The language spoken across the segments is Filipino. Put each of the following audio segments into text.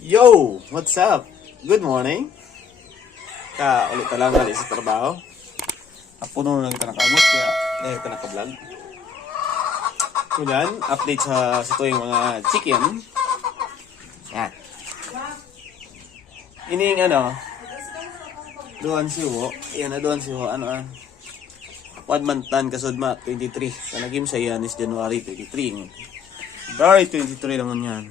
Yo! What's up? Good morning. Ulit na lang natin sa trabaho. Puno na lang kita nakabot kaya kita nakablog. So yan, update sa tuwing mga chicken. Yan. Ining doon si Wo. Yan na doon si Wo. One month tan kasudma 23. Kanagim sa yan is January 23. February 23 naman yan.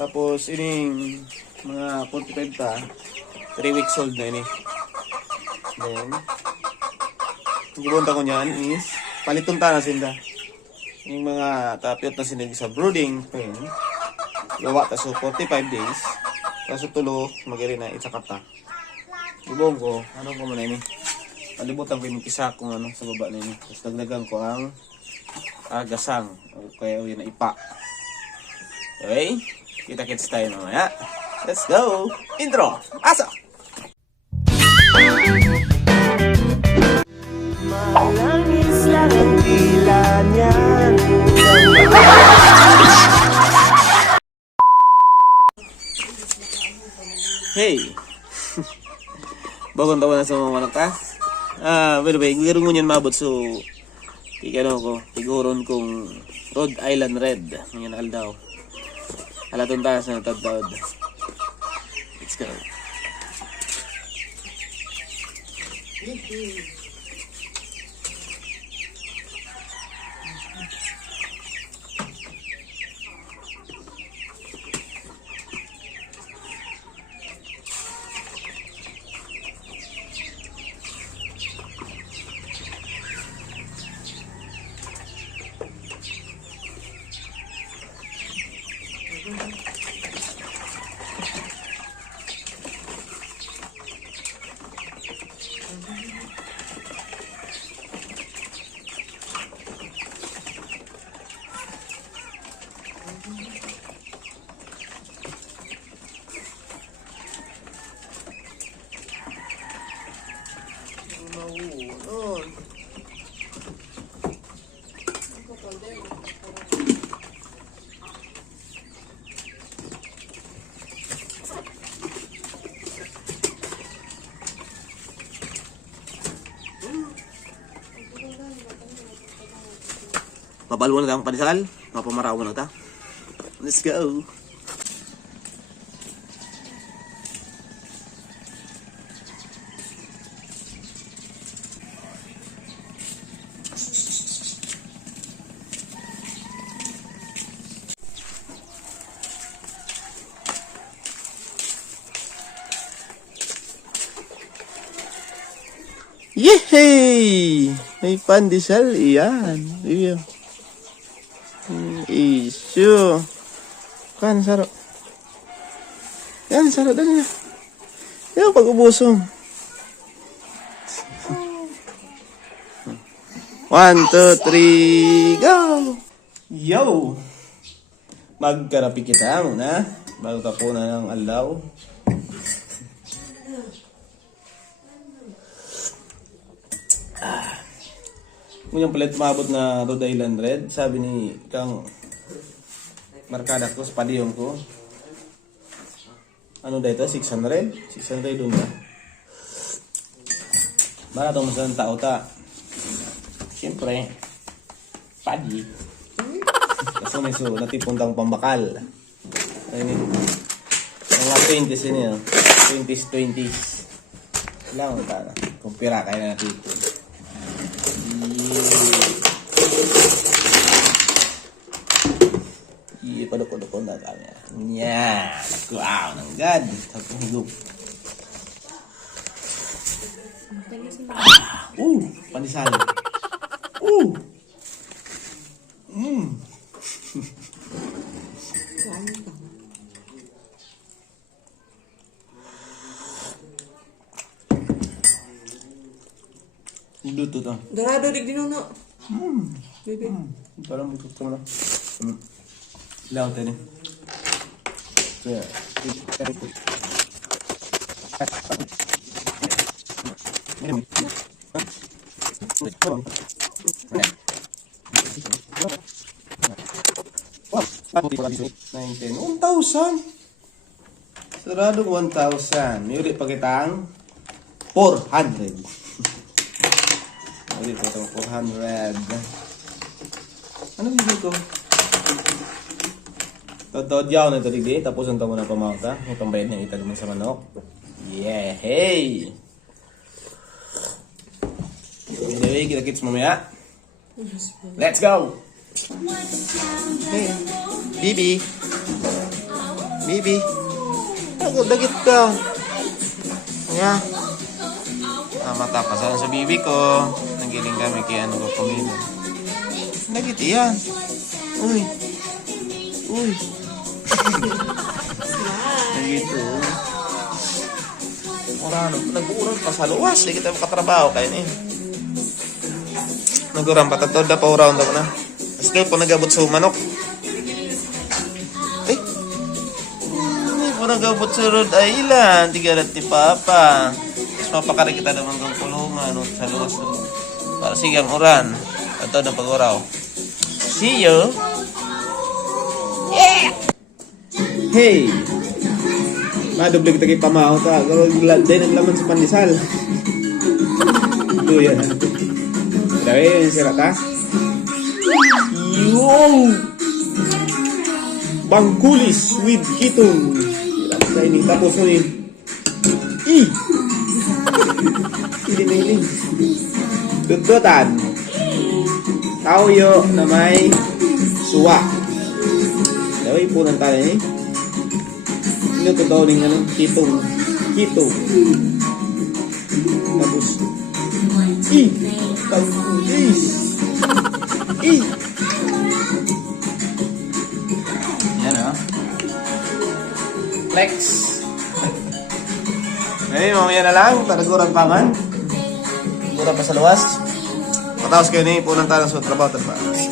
Tapos ining mga 45 ta, 3 weeks old na ini. Then ang gibunta ko niyan is paliton ta na sinda. Yung mga tapyot na sinig sa brooding pen. Gawa ta so 45 days. Kaso tulo magiri na itsakat ta. Ibong ko, ko muna ini. Palibutan ko yung kisa kung sa baba na ini. Tapos dagdagan ko ang gasang. Kaya yun na ipa. Okay? Kita-kits tayo mamaya. Let's go! Intro! Pasok! Malangis lang ang tila niyan. Hey! Bagong tawa na sa mga manok ka? By the way, gawin mo niyan mabot so tiguron kong Rhode Island Red. Ngayon aldaw. Alatong taas na tatawad. Let's go. Mapalwa na tayong panisal. Mapamarawan na ta. Let's go. Yehey! May pandesal. Iyan. Iyo. Isu. Kan saro. Yan saro dali na. Yo pag-ubusong. 1, 2, 3, go! Yo! Magkarapi kita muna bago tapunan ng alaw. Yung palit mabot na Rhode Island Red, sabi ni Kang Markada ko sa padiyong ko. Ano dito? 600? 600 doon na. Para itong masang tao ta. Siyempre, padi. Kasi may natipuntang pambakal. Ayun yun. Mga 20s yun yun. 20s. Lang mo ta na. Kumpira kaya natin ito. Padukod na kami. Yan. Wow, nanggad. Tapos higop. Pandesal. Bluetooth ah. Dorado dig dinuno. Bebe. Parang bluetooth ka mo na. Laut ini. Ya. Wah, 1,000. Sarado 1,000. May ulit pagkitang 400. Ulit pagkitang 400. Ano bibig ko? Totoo diyaw na ito digdi. Tapos ang tamo na pamauta. May pambayad na itag mo sa manok. Yeah, hey! Anyway, kita-kits mamaya. Let's go! Hey, Bibi. Bibi. Agad dagit ka. Yeah. Matapasan sa bibi ko. Nagiling kami kaya ano ko pamilya. Dagit iyan. Uy. Uy. Dagit o. Orano. Nag-uurang pa sa luwas. Di kita makatrabaho kayo niya. Nag-urang pa. Tatod na pa uraw na ko na. Still po nagabot sa manok. Eh. Hindi po nagabot sa Rhode Island. Tigarat ni Papa. Tapos mapakari kita naman kong kulungan. Sa luwas. Para sigang uran. Tatod na pag-uraw. See you. Yeah. Hey. Madubli kita kay pamaw ta. Garo day naglaman sa pandesal. Ito yan. Dahil yung sira ta. Yo. Bangkulis with kitong. Sa ini tapos mo ni. Hindi. Dudutan. Tauyo na may suwa. Daway po ng tayo eh. Sino totoo rin ano? Kitong. Tapos. Pangkulis. Yan o. Flex. Ngayon, mamaya na lang. Talaguran pangan. Mura pa sa luwas. Matapos kayo na ipunan tayo sa trabaho.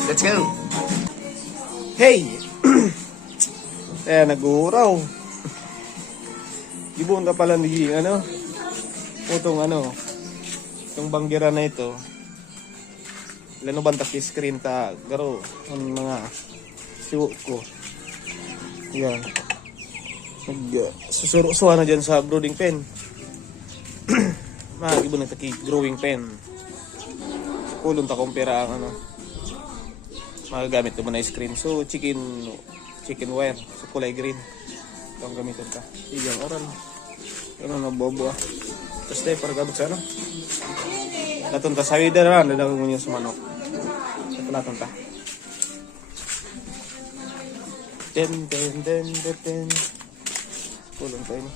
Let's go. Hey! Kaya nag-uuraw. Ibon ka pala ni ano? Utong ano? Itong banggira na ito. Lano bantak yung screen ta. Garo. Ang mga siwo ko. Yan. Susuro-suha na dyan sa brooding pen. Ibon na taki growing pen. Kulong ta kumpira ang ano. Magagamit naman na screen. So chicken wire. So kulay green. Ito ang gamitin ka. Sigang oran. Ano na bobo ah. Tapos tayo para gabot sa ano. Laton ta. Sabi na naman. Lalagay mo niya sa manok. Ito laton ta. Den. Kulong tayo ni.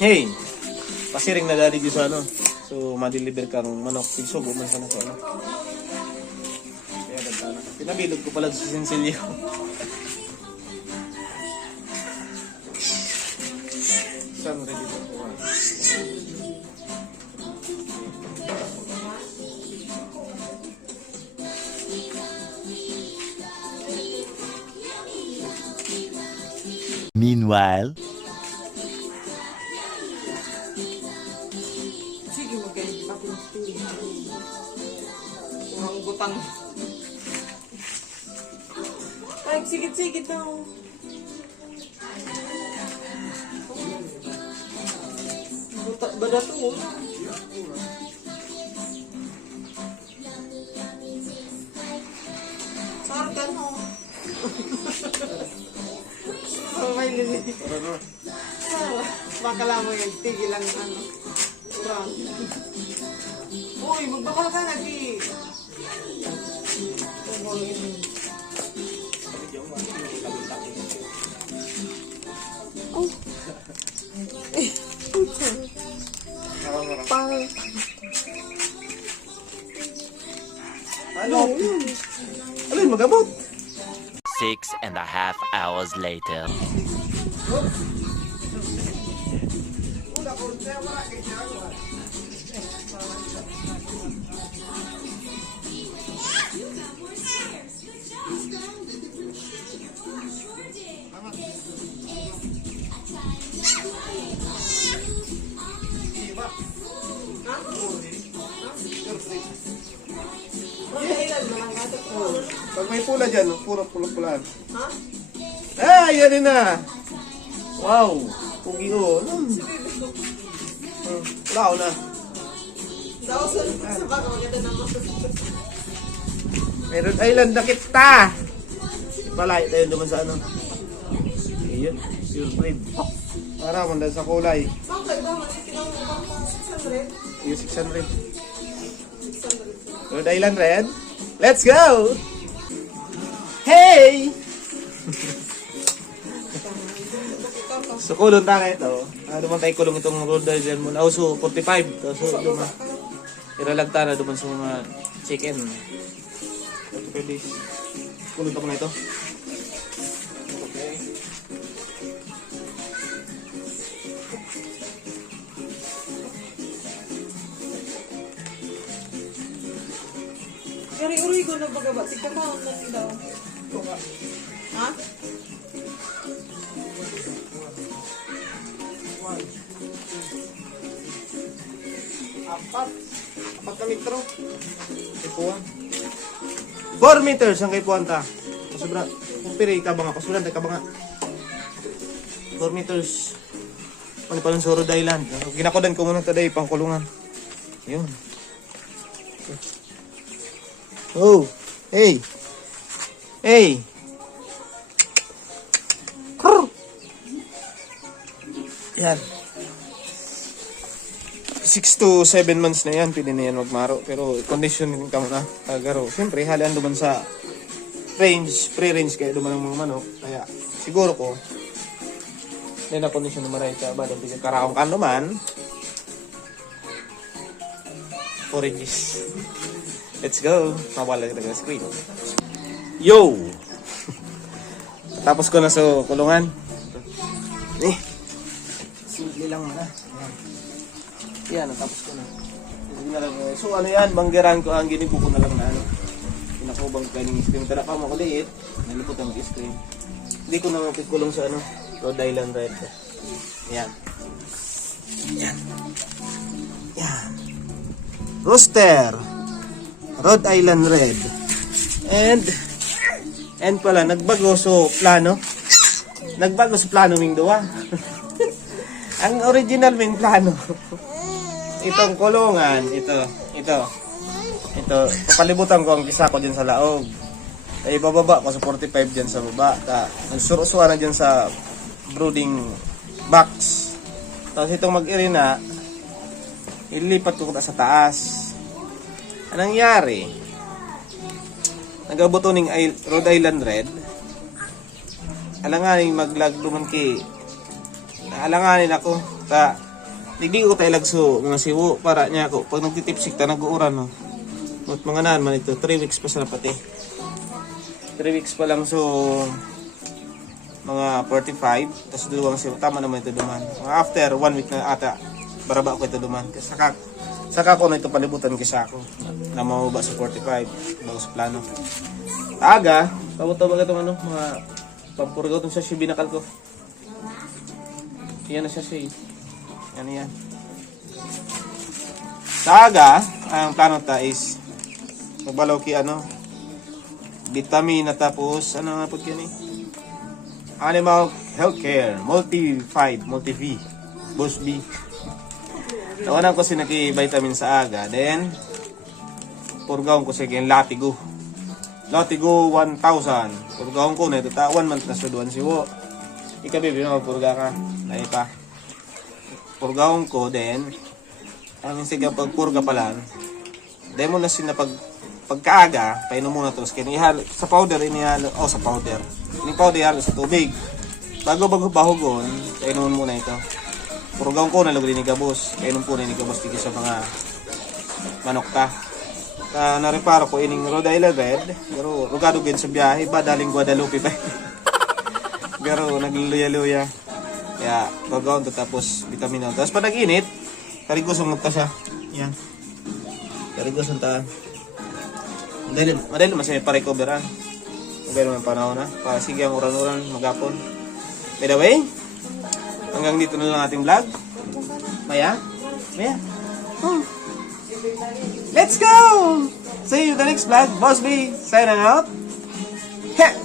Hey! Pasiring na dali sa ano. So, ma-deliver kang manok. Pigsubo man sana sa ano. Kaya ganda na. Pinabilog ko pala sa sinsilyo. Saan ready na po? Meanwhile, sige, magkain pa pinagpili. Kurang butang. Ay, sigit-sigit daw. Bada to. Sarkan mo. May lilit. Bakala mo yung tigil lang ano. Kurang. Uy, magbakal ka na, Ki. Oh. Pang. Ano? Alin, magabot? 6.5 hours later. Pag may pula dyan, puro pula-pulaan. Ha? Ah, yan na. Wow. Pugi o. Wala ko na. Daw sa baka maganda naman. Meron Island na kita. Palay tayo naman sa ano. Ayun. Pure breed. Para manda sa kulay. Bakit ba? Malitinang 600? Yung 600. Rhode Island Red. Let's go! Hey! So kulong tayo ito. Duman tayo kulong itong Rhode Island mo. So 45. So duman. Iralag tayo na duman sa mga chicken. 45 days. Kulong ko na ito. Okay. Uri-uri ko na baga ba? Tika ka na daw. Ha? Apat na metro. Kaipuan. 4 meters ang kaipuan ta. Kasubra. Kung piri kabanga. Kasubra tayo kabanga. 4 meters. Ano pa ng Rhode Island. Ginakodan ko muna taday pang kulungan. Yun. Oh. Hey. Hey. Krr. Yan. 6 to 7 months na yan, pwede na yan magmaro. Pero conditioning ka muna, tagaro. Siyempre, halian duman sa range, pre-range kaya duman ng mga manok. Kaya siguro ko, hindi na condition na maray ka ba? Dahil karaong ka naman, forages. Let's go. Mawala ka ng screen. Yo! Tapos ko na sa kulungan. Simple lang na. Yan, natapos ko na. So ano yan, banggeran ko ang ginipo ko na lang na ano. Pinakubang ko yung screen. Tara pa mo ko liit. Nalipot ang screen. Hindi ko na mapikulong sa ano, Rhode Island Red. Yan. Yan. Yan. Rooster. Rhode Island Red. And pala, nagbago so plano. Nagbago sa plano ming duwa. Ang original ming plano. Itong kulungan, ito, papalibutan ko ang kisa ko dyan sa laog. Ay bababa ko sa 45 dyan sa baba. Nagsurusuan na dyan sa brooding box. Tapos itong mag-irina, ilipat ko sa taas. Anong nangyari? Nagabuto ng Rhode Island Red. Alanganin maglag duman ki. Alanganin ako. Digdi ko tayo lagso mga siwo para niya ako. Pag nagtitipsik ta nag-uuran no. At mga naan man ito. 3 weeks pa sa pati. 3 weeks pa lang so mga 45. Tapos duwang siwo. Tama naman ito duman. After 1 week na ata baraba ko ito duman. Saka ko na ito palibutan kisa ako. Na mababa sa 45. Bago sa plano. Aga. Tawag-tawag itong ano. Mga pampurgaw itong sa binakal ko. Yan na siya siya. Yan yan. Sa aga, ang plano ta is magbalaw ki ano vitamin na tapos ano nga po yan Animal Healthcare Multi-V Boost B. Nawanan ko sinaki vitamin sa aga. Then purgaon ko sa yung Latigo 1000. Purgaon ko na ito ta 1 month na suduan siwo. Ikabibi na magpurga ka. Dahil pa purgaon ko then ang sige pagpurga pa lang demo na sin na pagkaaga painom muna to skin ihalo sa powder inihalo sa powder ini powder ihalo sa tubig bago bahugon painom muna ito purgaon ko na lugar ni gabos painom po na ni gabos tigil sa mga manok ta nareparo ko ining Rhode Island Red pero rugado gid sa biyahe ba daling Guadalupe pa pero nagluya-luya. Kaya, pagkaon to tapos vitamin tapos pag nag-init, karigosong magta siya. Yan. Karigosong ta. Madali masaya pa-recoveran. Magano man panahon na. Para sige ang uran-uran, magapon. By the way, hanggang dito na lang ating vlog. Maya? Let's go! See you in the next vlog. Boss B, signing out. Heh!